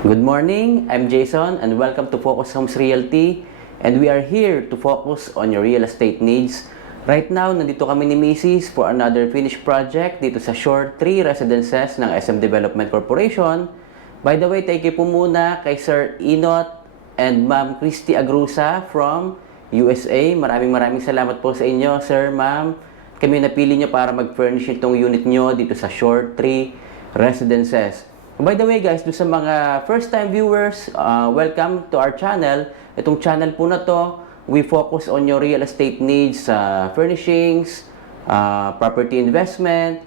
Good morning, I'm Jason and welcome to Focus Homes Realty, and we are here to focus on your real estate needs. Right now, nandito kami ni Mrs. for another finished project dito sa Shore 3 Residences ng SM Development Corporation. By the way, thank you po muna kay Sir Inot and Ma'am Christy Agrusa from USA. Maraming salamat po sa inyo, Sir, Ma'am. Kami napili nyo para mag-furnish itong unit nyo dito sa Shore 3 Residences. By the way guys, do sa mga first-time viewers, welcome to our channel. Itong channel po na to, we focus on your real estate needs, furnishings, property investment,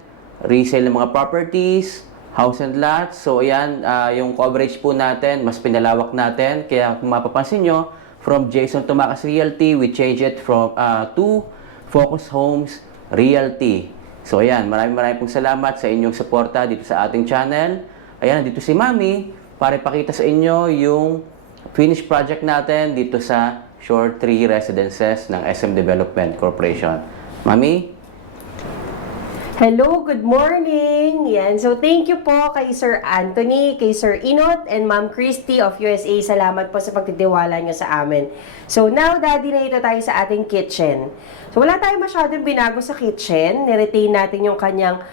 resale ng mga properties, house and lots. So ayan, yung coverage po natin, mas pinalawak natin. Kaya kung mapapansin nyo, from Jason Tumakas Realty, we change it from to Focus Homes Realty. So ayan, maraming pong salamat sa inyong suporta dito sa ating channel. Ayan, dito si Mami para ipakita sa inyo yung finished project natin dito sa Shore 3 Residences ng SM Development Corporation. Mami? Hello, good morning! Yan. So, thank you po kay Sir Anthony, kay Sir Inot, and Ma'am Christy of USA. Salamat po sa pagtitiwala nyo sa amin. So, now, Daddy, na ito tayo sa ating kitchen. So, wala tayong masyadong binago sa kitchen. Niretain natin yung kanyang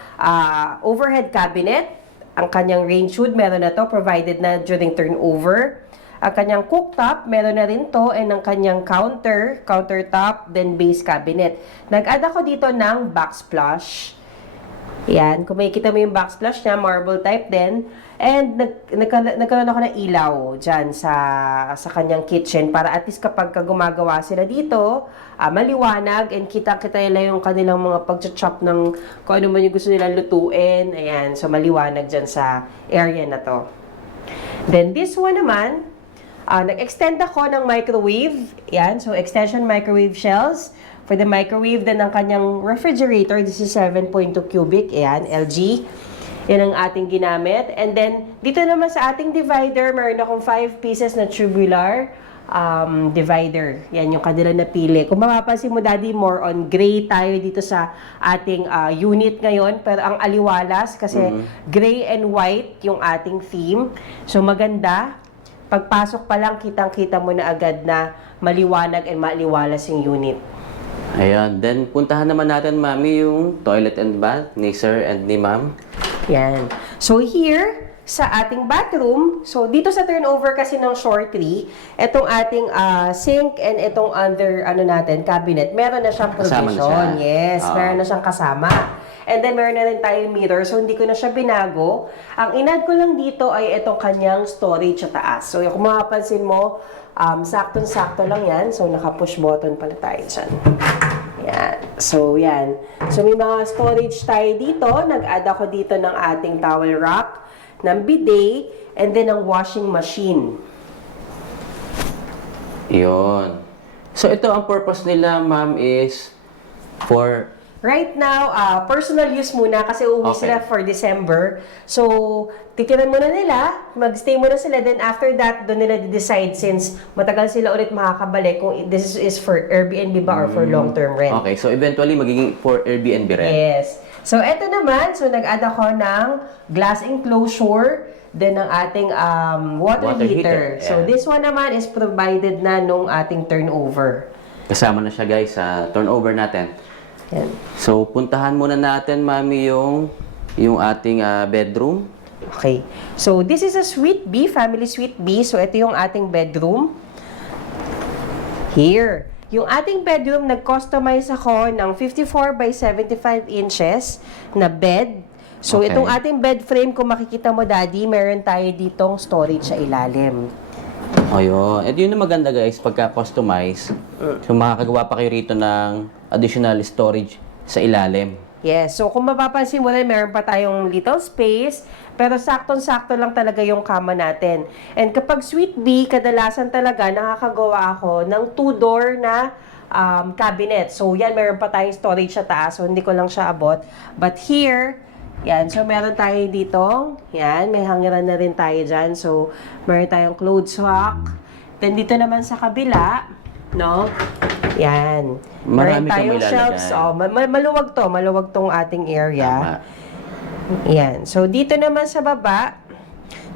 overhead cabinet. Ang kanyang range hood, meron na to, provided na during turnover. Ang kanyang cooktop, meron na rin to, and ang kanyang countertop, then base cabinet. Nag-add ako dito ng backsplash. Yan, kung makikita mo yung backsplash niya, marble type din. And nagkaroon ako ng ilaw dyan sa kanyang kitchen para at least kapag gumagawa sila dito, maliwanag and kita-kita nila yung kanilang mga pag-chop ng kung ano man yung gusto nilang lutuin. Ayan, so maliwanag dyan sa area na to. Then this one naman, nag-extend ako ng microwave. Yan, so extension microwave shells. For the microwave, then ang kanyang refrigerator, this is 7.2 cubic, ayan, LG. Yan ang ating ginamit. And then, dito naman sa ating divider, meron akong 5 pieces na tubular divider. Yan yung kanila napili. Kung mapapansin mo, Daddy, more on gray tayo dito sa ating unit ngayon. Pero ang aliwalas, kasi gray and white yung ating theme. So, maganda. Pagpasok pa lang, kitang-kita mo na agad na maliwanag and maliwalas yung unit. Ayan, then puntahan naman natin, Mami, yung toilet and bath ni Sir and ni Ma'am. Yan. So here, sa ating bathroom, so dito sa turnover kasi ng Shore 3, itong ating sink and itong under, cabinet, meron na siyang provision. Kasama na siya. Yes, meron na siyang kasama. And then meron na rin tayong mirror, so hindi ko na siya binago. Ang inad ko lang dito ay itong kanyang storage sa taas. So kung mapapansin mo, saktong-sakto lang yan. So naka-push button pala tayo dyan. Yan. So, yan. So, may mga storage tayo dito. Nag-add ako dito ng ating towel rack, ng bidet, and then ng washing machine. Yun. So, ito ang purpose nila, Ma'am, is for... Right now, personal use muna kasi uuwi sila for December. So, titiran muna nila, mag-stay muna sila, then after that, doon nila decide since matagal sila ulit makakabalik kung this is for Airbnb ba or for long-term rent. Okay, so eventually magiging for Airbnb rent. Yes. So, eto naman, so nag-add ako ng glass enclosure, then ng ating water heater. Yeah. So, this one naman is provided na nung ating turnover. Kasama na siya, guys, sa turnover natin. Yan. So, puntahan muna natin, Mami, yung ating bedroom. Okay. So, this is a suite B, family suite B. So, ito yung ating bedroom. Here. Yung ating bedroom, nag-customize ako ng 54 by 75 inches na bed. So, itong ating bed frame, kung makikita mo, Daddy, meron tayo ditong storage sa ilalim. Ayun. At yun ang maganda, guys, pagka-customize. So, makakagawa pa kayo rito ng additional storage sa ilalim. Yes. So, kung mapapansin mo rin, meron pa tayong little space, pero saktong-sakto lang talaga yung kama natin. And kapag suite B, kadalasan talaga nakakagawa ako ng 2-door na cabinet. So, yan, meron pa tayong storage sa taas. So, hindi ko lang siya abot. But here, yan. So, meron tayo dito. Yan. May hangiran na rin tayo dyan. So, meron tayong clothes rack. Then, dito naman sa kabila, no? Yan. Marami meron kang tayong ilalagay. shelves. Oh, maluwag to. Maluwag tong ating area. Tama. Yan. So, dito naman sa baba,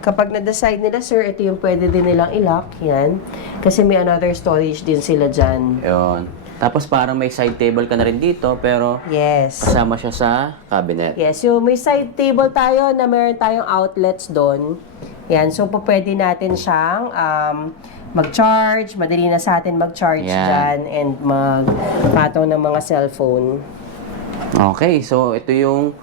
kapag na-decide nila, sir, ito yung pwede din nilang i-lock, yan. Kasi may another storage din sila dyan. Yun. Tapos parang may side table ka na rin dito, pero Yes. kasama siya sa cabinet. Yes, so may side table tayo na meron tayong outlets doon. Yan, so pwede natin siyang mag-charge, madali na sa atin mag-charge Yan. dyan and magpatong ng mga cellphone. Okay, so ito yung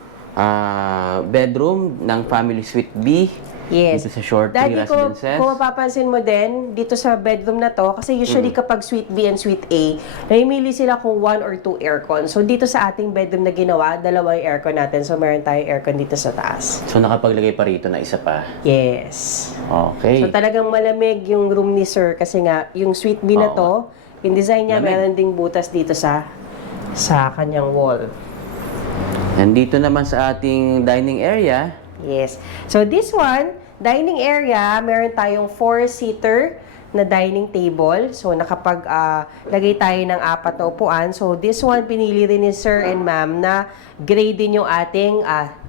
bedroom ng Family Suite B. Yes. Dito sa Short Tree Daddy, Residences. kung mapapansin mo din, dito sa bedroom na to, kasi usually kapag Suite B and Suite A, namimili sila kung 1 or 2 aircon. So dito sa ating bedroom na ginawa, 2 yung aircon natin. So meron tayong aircon dito sa taas. So nakapaglagay pa rito na isa pa. Yes. Okay. So talagang malamig yung room ni Sir kasi nga yung Suite B na to, yung design niya Lamig. meron ding butas dito sa kanyang wall. Nandito naman sa ating dining area. Yes. So this one, dining area, meron tayong 4-seater na dining table. So lagay tayo ng 4 na upuan. So this one pinili rin ni Sir and Ma'am na gray din yung ating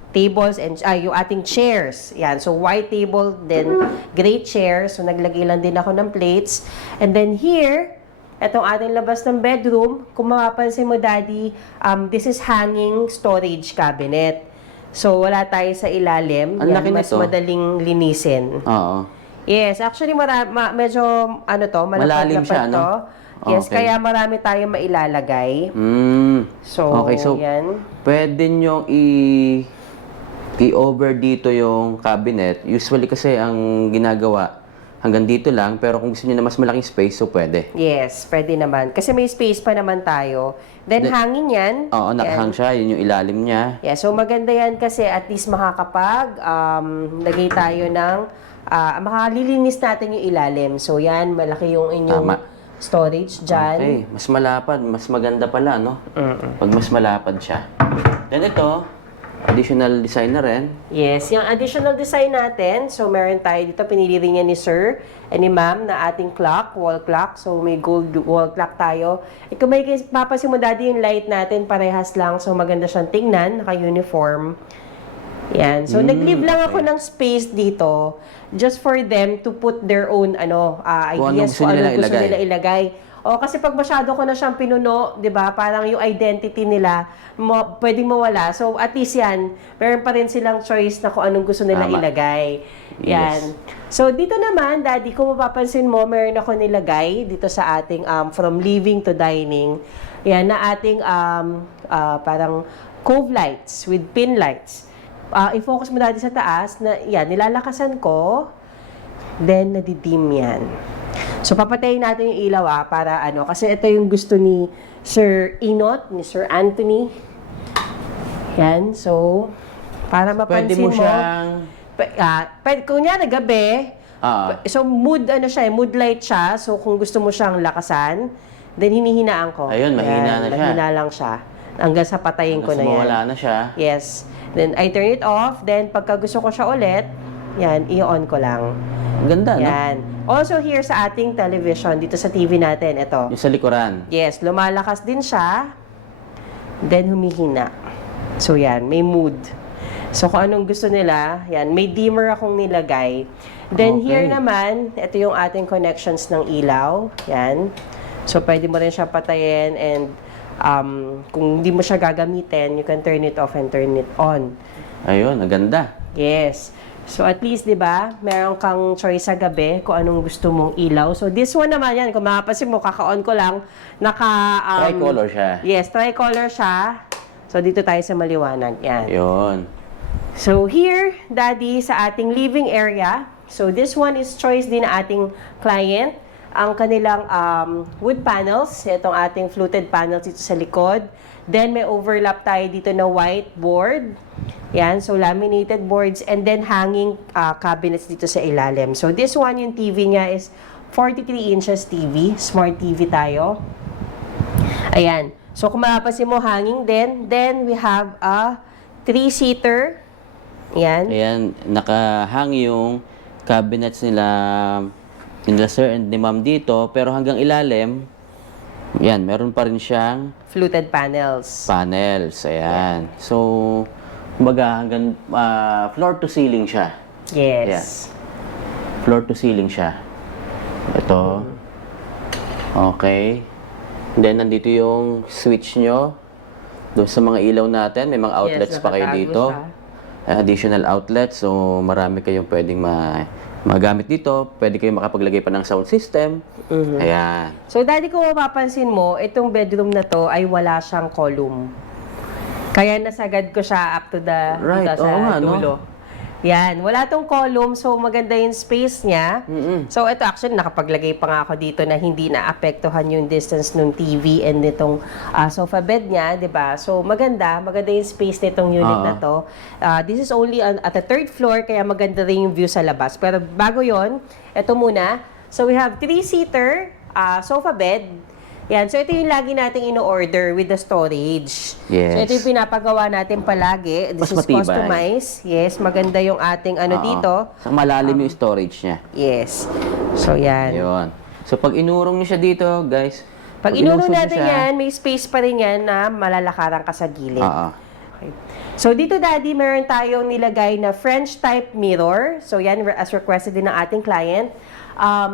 tables and yung ating chairs. Yan. So white table then gray chairs. So naglagay lang din ako ng plates. And then here, etong ating labas ng bedroom, kung mapapansin mo, Daddy, this is hanging storage cabinet. So, wala tayo sa ilalim. Ang laki mas nito. madaling linisin. Oo. Yes, actually, medyo, Malalim siya, malapad-lapad no? to. Yes, Okay. kaya marami tayong mailalagay. So, Okay, so yan. pwede nyo i-over dito yung cabinet. Usually kasi ang ginagawa, hanggang dito lang. Pero kung gusto nyo na mas malaking space, so pwede. Yes, pwede naman. Kasi may space pa naman tayo. Then, hangin yan. Oo, nakahang siya. Yun yung ilalim niya. Yeah, so maganda yan kasi at least lagay tayo ng makalilinis natin yung ilalim. So yan, malaki yung inyong Tama. storage dyan. Okay, mas malapad, mas maganda pala, no? Pag mas malapad siya. Then ito, additional design na rin. Yes, yung additional design natin, so meron tayo dito, pinili rin niya ni Sir and ni Ma'am na ating clock, wall clock. So may gold wall clock tayo. Kung may papasin mo, Daddy, yung light natin, parehas lang. So maganda siyang tingnan, naka-uniform. Yan. So nag-leave lang ako ng space dito just for them to put their own ideas gusto kung nila anong gusto ilagay. nila ilagay. O kasi pag masyado ko na siyang pinuno, 'di ba? Parang yung identity nila pwedeng mawala. So at least yan, meron pa rin silang choice na kung anong gusto nila Tama. ilagay. Yan. So dito naman, Daddy, kung mapapansin mo, meron ako nilagay dito sa ating from living to dining. Yan na ating parang cove lights with pin lights. I-focus mo, Daddy, sa taas na yan, nilalakasan ko, then nadidim yan. So, papatayin natin yung ilaw para kasi ito yung gusto ni Sir Inot, ni Sir Anthony. Yan, so, para Pwede mapansin mo siyang... kunyari gabi, so mood mood light siya. So, kung gusto mo siyang lakasan, then hinihinaan ko. Ayun, mahina na siya. Mahina lang siya. Hanggang sa patayin ko na yan. Wala na siya. Yes. Then, I turn it off. Then, pagka gusto ko siya ulit, yan, i-on ko lang. Ang ganda, no? Yan. Also, here sa ating television, dito sa TV natin, ito. Yung sa likuran. Yes, lumalakas din siya. Then, humihina. So, yan, may mood. So, kung anong gusto nila, yan, may dimmer akong nilagay. Then, here naman, ito yung ating connections ng ilaw. Yan. So, pwede mo rin siya patayin and kung hindi mo siya gagamitin, you can turn it off and turn it on. Ayun, ang ganda. Yes. So, at least, di ba, meron kang choice sa gabi kung anong gusto mong ilaw. So, this one naman yan, kung makapansin mo, kaka-on ko lang, Tricolor siya. Yes, tricolor siya. So, dito tayo sa maliwanag. Yan. Yun. So, here, Daddy, sa ating living area. So, this one is choice din na ating client. Ang kanilang wood panels, itong ating fluted panels dito sa likod. Then, may overlap tayo dito na white board. Yan, so laminated boards. And then, hanging cabinets dito sa ilalim. So, this one, yung TV niya is 43 inches TV. Smart TV tayo. Ayan. So, kung mapapansin mo, hanging din. Then, we have a 3-seater. Yan. Ayan, nakahang yung cabinets nila Sir and ni Ma'am dito, pero hanggang ilalim, yan, meron pa rin siyang Fluted panels. panels. Ayan. So, kumbaga hanggang floor to ceiling siya. Yes. Floor to ceiling siya. Ito. Okay. Then, nandito yung switch nyo. Doon sa mga ilaw natin, may mga outlets pa kayo nakatago dito. siya. Additional outlets. So, marami kayong pwedeng magamit dito. Pwede kayong makapaglagay pa ng sound system. Ayan. So, Daddy, kung mapapansin mo, itong bedroom na to ay wala siyang column. Kaya nasagad ko siya up to the Right, dito sa oo nga, no? dulo. Yan, wala tong column, so maganda yung space niya. So, ito actually, nakapaglagay pa nga ako dito na hindi naapektuhan yung distance ng TV and nitong sofa bed niya, di ba? So, maganda yung space nitong unit na to. This is only at the 3rd floor, kaya maganda rin yung view sa labas. Pero bago yon, ito muna. So, we have 3-seater sofa bed. Yan. So, ito yung lagi nating ino-order with the storage. Yes. So, ito yung pinapagawa natin palagi. This Mas is matibay. customized. Yes, maganda yung ating dito. Sa malalim yung storage niya. Yes. So, yan. Ayun. So, pag inurong niyo siya dito, guys. Pag inurong inusog niyo natin siya, yan, may space pa rin yan na malalakaran ka sa gilid. Oo. Okay. So, dito, Daddy, meron tayong nilagay na French type mirror. So, yan, as requested din ng ating client.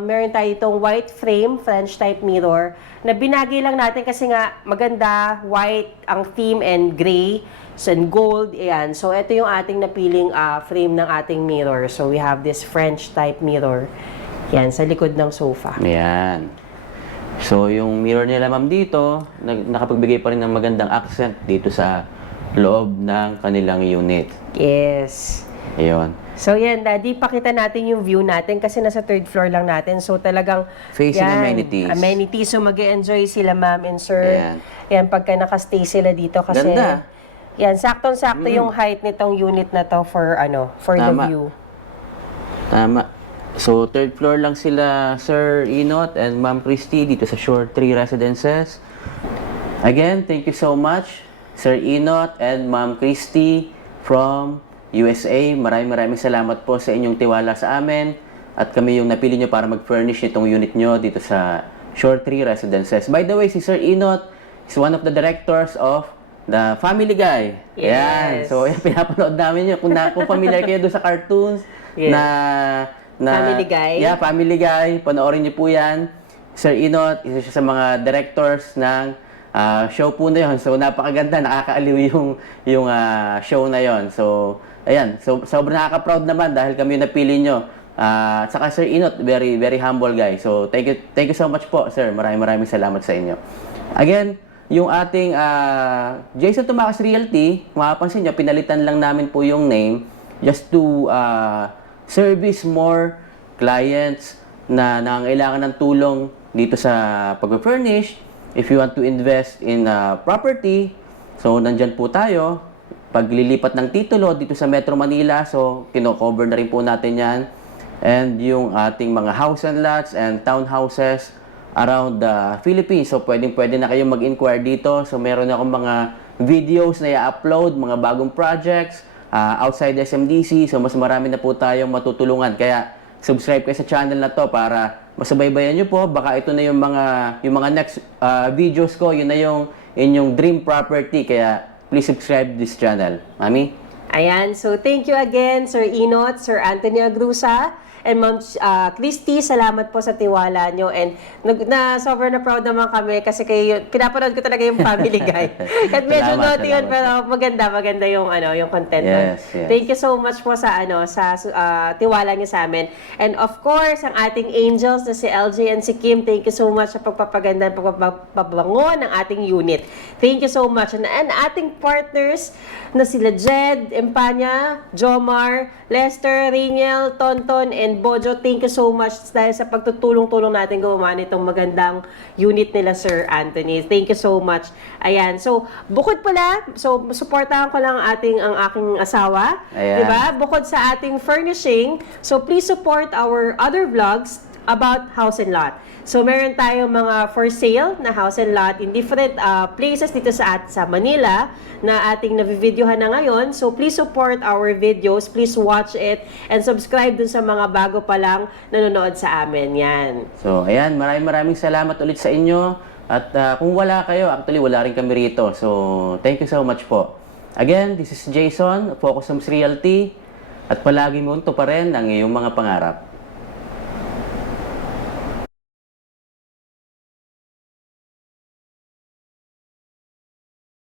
Meron tayo itong white frame, French type mirror, na binagay lang natin kasi nga maganda, white ang theme and gray, and gold, ayan. So, ito yung ating napiling frame ng ating mirror. So, we have this French type mirror. Yan, sa likod ng sofa. Ayan. So, yung mirror nila, ma'am, dito, nakapagbigay pa rin ng magandang accent dito sa loob ng kanilang unit. Yes. Ayun. So, yan, Daddy, pakita natin yung view natin kasi nasa 3rd floor lang natin. So, talagang Facing yan, amenities. Amenities. So, mag-e-enjoy sila, ma'am and sir. Ayan. Yan, pagka nakastay sila dito kasi... Ganda. Yan, saktong-sakto yung height nitong unit na to for the Tama. view. Tama. So, 3rd floor lang sila, Sir Inot and Ma'am Christy dito sa Shore 3 Residences. Again, thank you so much, Sir Inot and Ma'am Christy from USA. Maraming salamat po sa inyong tiwala sa amin at kami yung napili nyo para mag-furnish itong unit nyo dito sa Shore 3 Residences. By the way, si Sir Inot is one of the directors of The Family Guy. Yes. Yan. So, yan, pinapanood namin yun. Kung familiar kayo doon sa cartoons Yes. na Family Guy. Yeah, Family Guy. Panoorin niyo po yan. Sir Inot, isa siya sa mga directors ng show po na yun. So, napakaganda. Nakakaaliw yung show na yon. So, ayan. So, sobrang nakaka-proud naman dahil kami yung napili nyo. At saka Sir Inot, very humble guy. So, thank you so much po, sir. Maraming salamat sa inyo. Again, yung ating Jason Tumakas Realty, kung mapapansin nyo, pinalitan lang namin po yung name just to service more clients na nangangailangan ng tulong dito sa pag-furnish. If you want to invest in property, so nandyan po tayo. Paglilipat ng titulo dito sa Metro Manila, so kino-cover na rin po natin yan. And yung ating mga house and lots and townhouses around the Philippines. So pwede na kayong mag-inquire dito. So meron akong mga videos na i-upload, mga bagong projects outside SMDC. So mas marami na po tayong matutulungan. Kaya subscribe kayo sa channel na to para masubaybayan nyo po. Baka ito na yung mga next videos ko. Yun na yung inyong dream property. Kaya please subscribe this channel. Mami? Ayan, so thank you again, Sir Inot, Sir Anthony Agrusa, and Ma'am Christy, salamat po sa tiwala nyo. And sobrang na proud naman kami kasi pinapanood ko talaga yung Family Guy. At medyo naughty yun, pero maganda yung content nun. Yes. Thank you so much po sa tiwala nyo sa amin. And of course, ang ating angels na si LJ and si Kim, thank you so much sa pagpapaganda at pagpapabango ng ating unit. Thank you so much. And ating partners na sila Jed, Empanya, Jomar, Lester, Riniel, Tonton, and Bojo, thank you so much dahil sa pagtutulong-tulong natin gumawa nitong magandang unit nila, Sir Anthony. Thank you so much. Ayan. So, bukod pala, supportahan ko lang ang aking asawa. Ayan. Diba? Bukod sa ating furnishing, so please support our other vlogs about house and lot. So, meron tayong mga for sale na house and lot in different places dito sa Manila na ating navivideohan na ngayon. So, please support our videos. Please watch it and subscribe dun sa mga bago pa lang nanonood sa amin. Yan. So, ayan. Maraming salamat ulit sa inyo. At kung wala kayo, actually wala rin kami rito. So, thank you so much po. Again, this is Jason, Focus Homes Realty. At palagi mo ito pa rin ang iyong mga pangarap.